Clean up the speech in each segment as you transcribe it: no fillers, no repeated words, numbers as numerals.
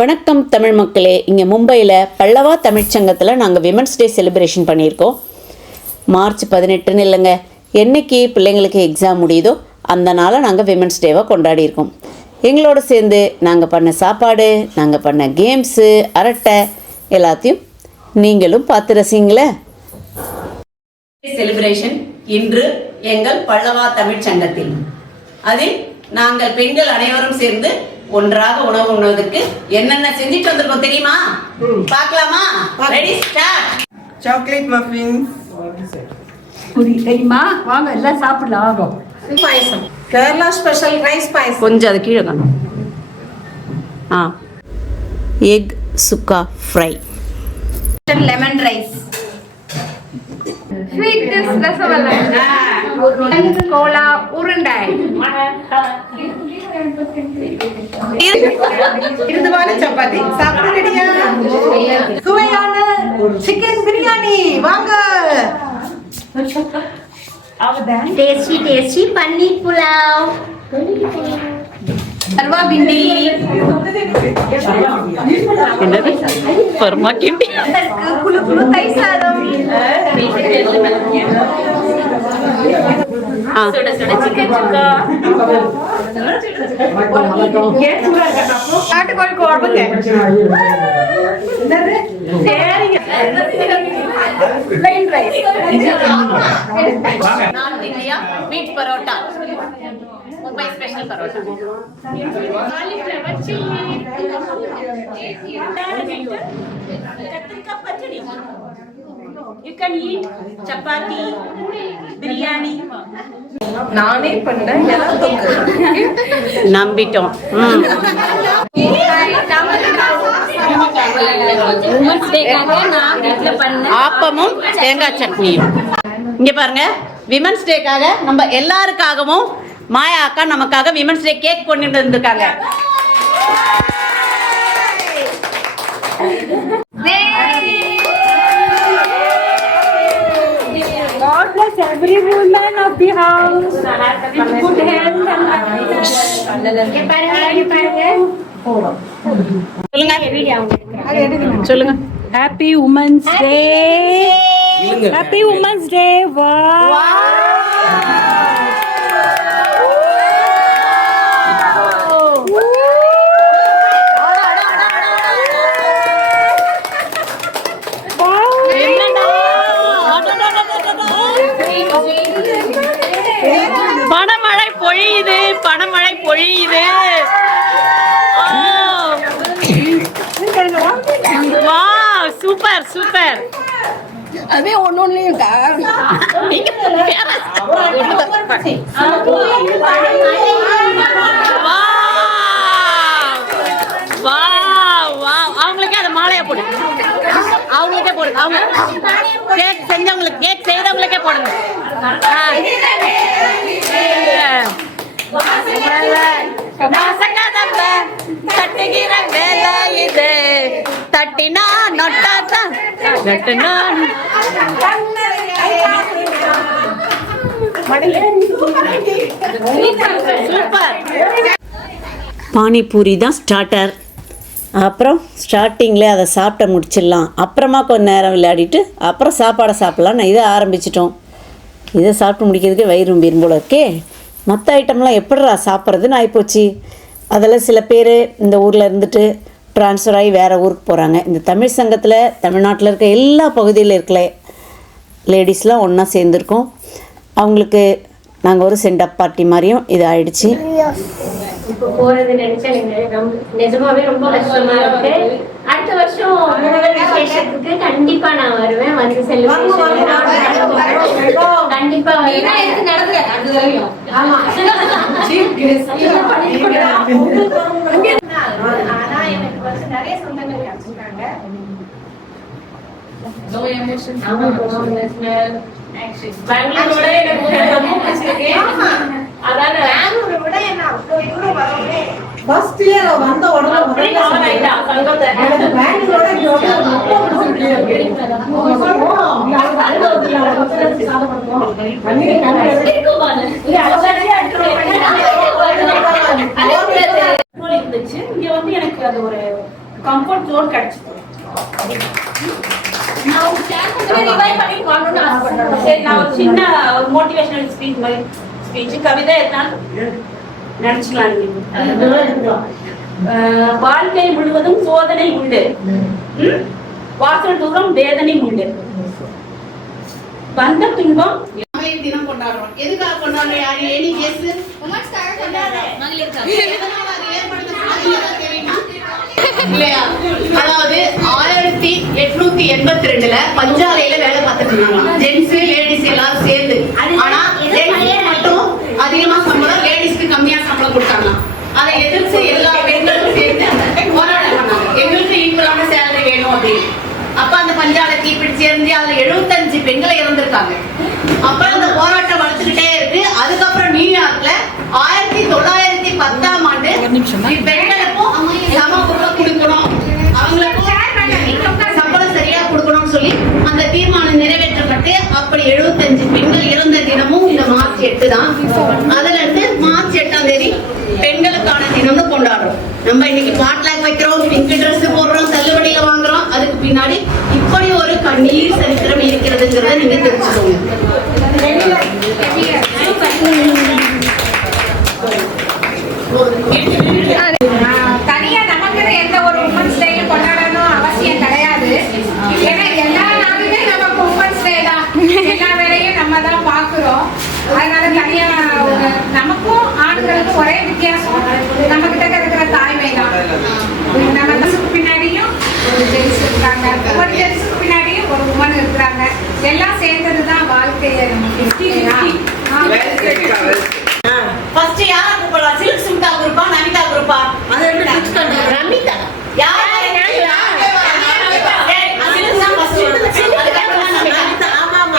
வணக்கம் தமிழ் மக்களே. இங்கே மும்பையில் பல்லவா தமிழ்ச்சங்கத்தில் நாங்கள் விமன்ஸ் டே செலிப்ரேஷன் பண்ணியிருக்கோம். மார்ச் 18ன்னு இல்லைங்க, என்னைக்கு பிள்ளைங்களுக்கு எக்ஸாம் முடியுதோ அந்த நாளை நாங்கள் விமன்ஸ் டேவாக கொண்டாடியிருக்கோம். எங்களோட சேர்ந்து நாங்கள் பண்ண சாப்பாடு, நாங்கள் பண்ண கேம்ஸு, அரட்டை எல்லாத்தையும் நீங்களும் பார்த்து ரசிங்களே. செலிப்ரேஷன் இன்று எங்கள் பல்லவா தமிழ்ச்சங்கத்தில். அதில் நாங்கள் பெண்கள் அனைவரும் சேர்ந்து ஒன்றாக உணவு உண்ணுவதற்கு என்னென்ன செஞ்சுட்டு வந்திருக்கோம் தெரியுமா? பார்க்கலாமா? Ready start. சாக்லேட் மஃபின்ஸ் தெரியுமா? வாங்க எல்லாம் சாப்பிடலாம். Payasam, Kerala special rice payasam. கொஞ்சம் அது கீழே காணும். Egg chukka fry, lemon rice, sweet rasmalai, கோலா உருண்டை, இருதுவான சப்பாத்தி. சாப்பிட ரெடியா? சுவையான சிக்கன் பிரியாணி. வாங்க. टेस्टी टेस्टी पनीर पुलाव, हलवा भिंडी, பர்மா கிண்டி, குளு குளு தயிர் சாதம், सुड़ा सुड़ा चिकन चुक्का, நாட்டுக்கோழி குழம்புங்க. plain rice, north India meet parotta, Mumbai special parotta, cauliflower chilli, katrika pachadi. You can eat chapati, biryani. நானே பண்ணேன். எல்லாம் தொக்கு நம்பிட்டோம். ஆப்பமும் தேங்காய் சட்னியும். இங்க பாருங்க, விமன்ஸ் டேக்காக நம்ம எல்லாருக்காகவும் மாயா அக்கா நமக்காக விமன்ஸ் டே கேக் கொண்டு வந்திருக்காங்க. God bless every woman of the house with good health and happiness. சொல்லுங்க. Happy Women's Day. Happy Women's Day. Wow. பணமழை பொழியுது, பணமழை பொழியுது. Wow, super super. அதே ஒன்னொன்னையும் அவங்களுக்கே அந்த மாலையா போடு, அவங்களுக்கே போடுங்க. அவங்க கேக் செஞ்சவங்களுக்கு, கேக் செய்தவங்களுக்கே போடுங்க. தட்டுகிற வேலை இது, தட்டினா நொட்டாதான் நட்டுனா. சூப்பர். பானிபூரி தான் ஸ்டார்டர். அப்புறம் ஸ்டார்டிங்கில் அதை சாப்பிட்ட முடிச்சிடலாம். அப்புறமா கொஞ்ச நேரம் விளையாடிட்டு அப்புறம் சாப்பாடை சாப்பிட்லாம். இதை ஆரம்பிச்சிட்டோம். இதை சாப்பிட்டு முடிக்கிறதுக்கு வயிறு போல இருக்கே. மற்ற ஐட்டம்லாம் எப்படிரா சாப்பிட்றதுன்னு ஆகிப்போச்சு. அதில் சில பேர் இந்த ஊரில் இருந்துட்டு ட்ரான்ஸ்ஃபர் ஆகி வேறு ஊருக்கு போகிறாங்க. இந்த தமிழ் சங்கத்தில் தமிழ்நாட்டில் இருக்க எல்லா பகுதியில் இருக்கல லேடிஸ்லாம் ஒன்றா சேர்ந்துருக்கோம். அவங்களுக்கு நாங்கள் ஒரு சென்ட்-அப் பார்ட்டி மாதிரியும் இது ஆயிடுச்சு. இப்போ போறது நினைச்சா நிஜமாவே ரொம்ப கஷ்டமா இருக்கு. அடுத்த வருஷம் விசேஷத்துக்கு கண்டிப்பா நான் வருவேன். வந்து செலிப்ரேஷன் கண்டிப்பா நடந்துறேன். ஆமா, ஆனா எனக்கு வந்து நிறைய சொந்தங்கள் கிடைச்சிருக்காங்க. பெங்களூரோட எனக்கு ரொம்ப பிடிச்சிருக்கு. அதாவது பெங்களூரை விட என்ன அவ்வளோ தூரம் வரவே ஃபர்ஸ்ட் இயர் வந்த உடனே பெங்களூரோட இருந்துச்சு. இங்க வந்து எனக்கு அது ஒரு கம்ஃபர்ட் ஜோன் கிடைச்சிது. நான் ஒரு ரிவைவ் பண்ணிட்டு வாங்கணும்னு ஆசைப்படுறேன். சரி, நான் ஒரு சின்ன ஒரு மோட்டிவேஷனல் ஸ்பீச் மாதிரி ஸ்பீச் கவிதை எல்லாம் நினைச்சுக்கலாம். வாழ்க்கை முழுவதும் சோதனை உண்டு, வாசல் தூரம் வேதனை உண்டு, வந்த துன்பம். தினம் கொண்டாடுறோம். எதுக்காக கொண்டாடுறோம்? யாரு ஏனி கேஸ் இல்லையா? அதாவது 1882ல பஞ்சாலையில வேலை பார்த்துட்டு இருந்தாங்க. ஜென்ஸ் லேடிஸ் எல்லாரும் சேர்ந்து. ஆனா ஜென்ஸ் மட்டும் அதிகமா சம்பளம், லேடிஸ்க்கு கம்மியா சம்பளம் கொடுத்தாங்க. அதை எதிர்த்து எல்லா பெண்களும் சேர்ந்து போராட்டம் பண்ணாங்க. எங்களுக்கு ஈக்குவலான சேலரி வேணும் அப்படின்னு. அப்ப அந்த பஞ்சாலை தீப்பிடிச்சு இருந்து அதுல 75 பெண்களை இறந்திருக்காங்க. அப்புறம் அந்த போராட்டம் வளர்த்துக்கிட்டே இருக்கு. அதுக்கப்புறம் நியூயார்க்ல 1910ஆம் ஆண்டு பெண்களுக்கும் சம உரிமை கொடுக்கணும், அவங்களுக்கும் சம்பளம் சரியா கொடுக்கணும்னு சொல்லி அந்த தீர்மானம் நிறைவேற்றப்பட்டு அப்படி 75 பெண்கள் இறந்த தினமும் இந்த மார்ச் 8 தான். அதுல இருந்து மார்ச் 8ஆம் தேதி பெண்களுக்கான தினம்னு கொண்டாடுறோம். நம்ம இன்னைக்கு பாட்லாக் வைக்கிறோம், பிங்க் ட்ரெஸ் போடுறோம், தள்ளுவண்டியில வாங்குறோம். அதுக்கு பின்னாடி இப்படி ஒரு கண்ணீர் சரித்திரம் இருக்கிறதுங்கிறத நீங்க தெரிஞ்சுக்கோங்க. தனியா நமக்கு எந்த ஒரு உமன்ஸ் டேயும் கொண்டாடணும் அவசியம் கிடையாது. ஏன்னா எல்லா நாளுமே நமக்கு உமன்ஸ் டே தான். எல்லா வேலையும் நம்ம தான் பாக்குறோம். அதனால தனியா நமக்கும் ஆண்களுக்கும் ஒரே வித்தியாசம், நம்ம கிட்ட இருக்கிற தாய்மை தான். நம்ம பின்னாடியும் ஒரு ஜென்ஸ் இருக்காங்க, ஒரு ஜென்ஸுக்கு பின்னாடியும் ஒரு உமன் இருக்கிறாங்க. எல்லாம் சேர்ந்ததுதான் வாழ்க்கையை நமக்கு. ஃபர்ஸ்ட் யார கூப்பிடலாம்? சில்க் சுமிதா குரூப்பா, நமிதா குரூப்பா? அது நமிதா. யார்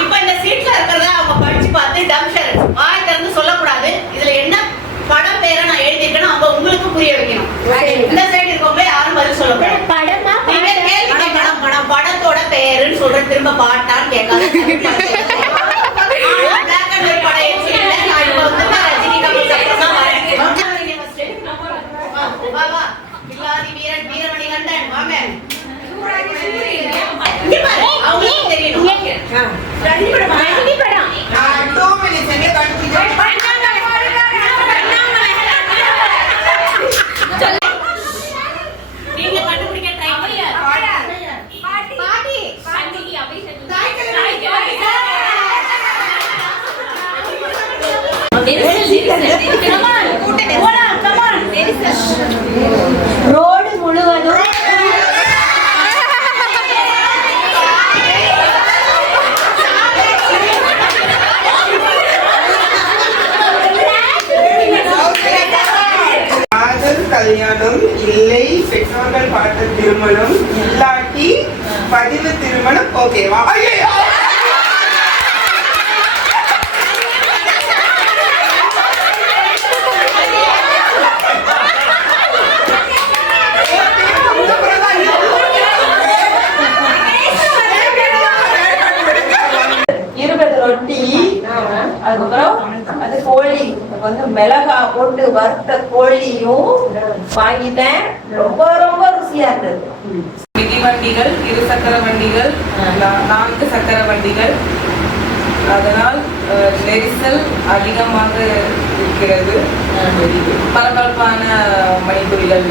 இப்ப இந்த சீட்ல இருக்கிறத அவங்க படிச்சு பார்த்து டம்ஷர் வாய் திறந்து சொல்லக்கூடாது. இதுல என்ன படம் பேரை நான் எழுதிருக்கேன்னு அவங்க உங்களுக்கு புரிய வைக்கணும். இந்த சைடு இருக்கவங்களே யாரும் பதில் சொல்லக்கூடாது. படத்தோட பேருன்னு சொல்ற திரும்ப பாட்டான்னு கேட்காது. ரோடு முழுவதும் கல்யாணம் இல்லை, பெற்றோர்கள் பார்த்த திருமணம் இல்லாட்டி பதிவு திருமணம். ஓகேவா? ரொட்டி, அதுக்கப்புறம் அது கோழி வந்து மிளகா போட்டு வறுத்த கோழியும் வாங்கிட்டேன். ரொம்ப ரொம்ப ருசியா இருந்தது. மிதிவண்டிகள், 2 சக்கர வண்டிகள், 4 சக்கர வண்டிகள். அதனால் நெரிசல் அதிகமாக இருக்கிறது. பரபரப்பான மணித்துளிகள்.